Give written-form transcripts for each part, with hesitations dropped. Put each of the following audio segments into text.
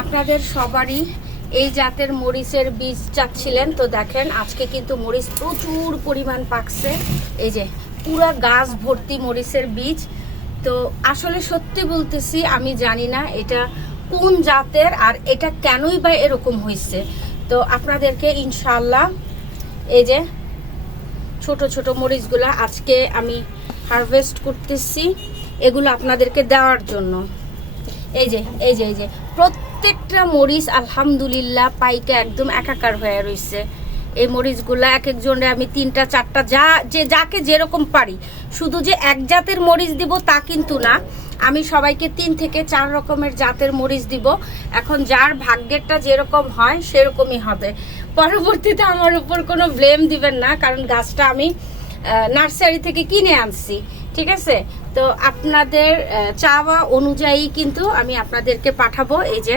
আপনাদের সবারই এই জাতের মরিচের বীজ চাচ্ছিলেন, তো দেখেন আজকে কিন্তু মরিচ প্রচুর পরিমাণ পাকছে। এই যে পুরা গাছ ভর্তি মরিচের বীজ। তো আসলে সত্যি বলতেছি আমি জানি না এটা কোন জাতের আর এটা কেনই বা এরকম হয়েছে। তো আপনাদেরকে ইনশাআল্লাহ এই যে ছোট ছোট মরিচগুলা আজকে আমি হারভেস্ট করতেছি, এগুলো আপনাদেরকে দেওয়ার জন্য। এই যে এই যে এই যে প্রত্যেকটা মরিচ আলহামদুলিল্লাহ পাইকা একদম একাকার হয়ে রয়েছে। এই মরিচগুলা এক একজনে আমি 3টা 4টা যাকে যেরকম পারি, শুধু যে এক জাতের মরিচ দিব তা কিন্তু না, আমি সবাইকে 3 থেকে 4 রকমের জাতের মরিচ দিব। এখন যার ভাগ্যেরটা যেরকম হয় সেরকমই হবে। পরবর্তীতে আমার উপর কোনো ব্লেম দিবেন না, কারণ গাছটা আমি নার্সারি থেকে কিনে আনছি, ঠিক আছে? তো আপনাদের চাওয়া অনুযায়ী কিন্তু আমি আপনাদেরকে পাঠাবো। এই যে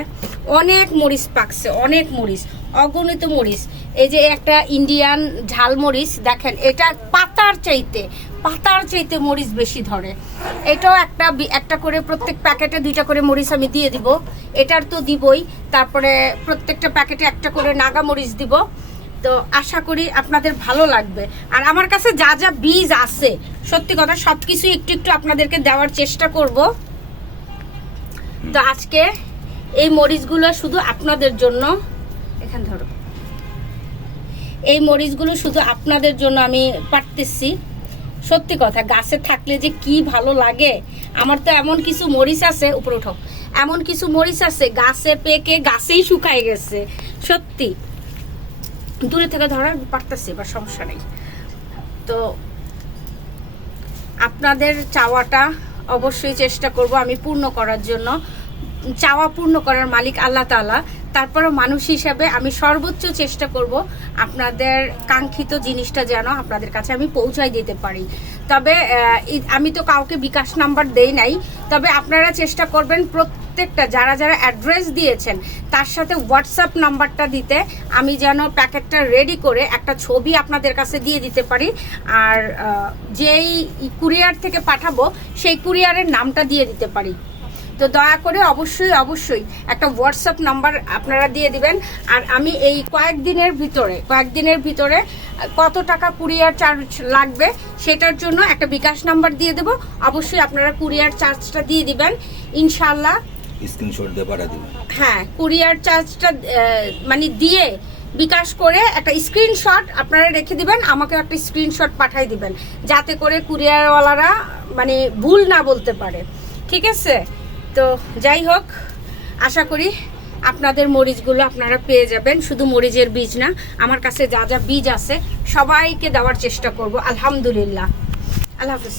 অনেক মরিচ পাকছে, অনেক মরিচ, অগণিত মরিচ। এই যে একটা ইন্ডিয়ান ঝাল মরিচ দেখেন, এটা পাতার চাইতে মরিচ বেশি ধরে। এটাও একটা করে প্রত্যেক প্যাকেটে 2টা করে মরিচ আমি দিয়ে দিব, এটার তো দিবই। তারপরে প্রত্যেকটা প্যাকেটে একটা করে নাগা মরিচ দিব। তো আশা করি আপনাদের ভালো লাগবে। আর আমার কাছে যা যা বীজ আছে সত্যি কথা সবকিছু একটু একটু আপনাদেরকে দেওয়ার চেষ্টা করব। তো আজকে এই মরিচগুলো শুধু আপনাদের জন্য, এখান ধরো, এই মরিচগুলো শুধু আপনাদের জন্য আমি পাঠাতেছি। সত্যি কথা গাছে থাকলে যে কি ভালো লাগে। আমার তো এমন কিছু মরিচ আছে, উপরে উঠো, এমন কিছু মরিচ আছে গাছে পেকে গাছেই শুকায় গেছে। সত্যি দূরে থেকে ধরার পারতেছি বা সমস্যা নেই। তো আপনাদের চাওয়াটা অবশ্যই চেষ্টা করব আমি পূর্ণ করার জন্য। চাওয়া পূর্ণ করার মালিক আল্লাহ তাআলা, তারপরে মানুষ হিসাবে আমি সর্বোচ্চ চেষ্টা করব আপনাদের কাঙ্ক্ষিত জিনিসটা যেন আপনাদের কাছে আমি পৌঁছায় দিতে পারি। তবে আমি তো কাউকে বিকাশ নাম্বার দেই নাই, তবে আপনারা চেষ্টা করবেন প্রত্যেকটা যারা যারা অ্যাড্রেস দিয়েছেন তার সাথে হোয়াটসঅ্যাপ নাম্বারটা দিতে, আমি যেন প্যাকেটটা রেডি করে একটা ছবি আপনাদের কাছে দিয়ে দিতে পারি। আর যেই কুরিয়ার থেকে পাঠাবো সেই কুরিয়ারের নামটা দিয়ে দিতে পারি। তো দয়া করে অবশ্যই একটা হোয়াটসঅ্যাপ নাম্বার আপনারা দিয়ে দিবেন। আর আমি এই কয়েকদিনের ভিতরে কত টাকা কুরিয়ার চার্জ লাগবে সেটার জন্য একটা বিকাশ নাম্বার দিয়ে দেব। অবশ্যই আপনারা কুরিয়ার চার্জটা দিয়ে দিবেন ইনশাআল্লাহ। স্ক্রিনশট দিয়ে পাঠিয়ে দিবেন। হ্যাঁ, কুরিয়ার চার্জটা মানে দিয়ে বিকাশ করে একটা স্ক্রিনশট আপনারা রেখে দিবেন, আমাকে একটা স্ক্রিনশট পাঠিয়ে দিবেন, যাতে করে কুরিয়ারওয়ালারা মানে ভুল না বলতে পারে, ঠিক আছে? তো যাই হোক, আশা করি আপনাদের মরিচগুলো আপনারা পেয়ে যাবেন। শুধু মরিচের বীজ না, আমার কাছে যা যা বীজ আছে সবাইকে দেওয়ার চেষ্টা করব। আলহামদুলিল্লাহ। আল্লাহ হাফেজ।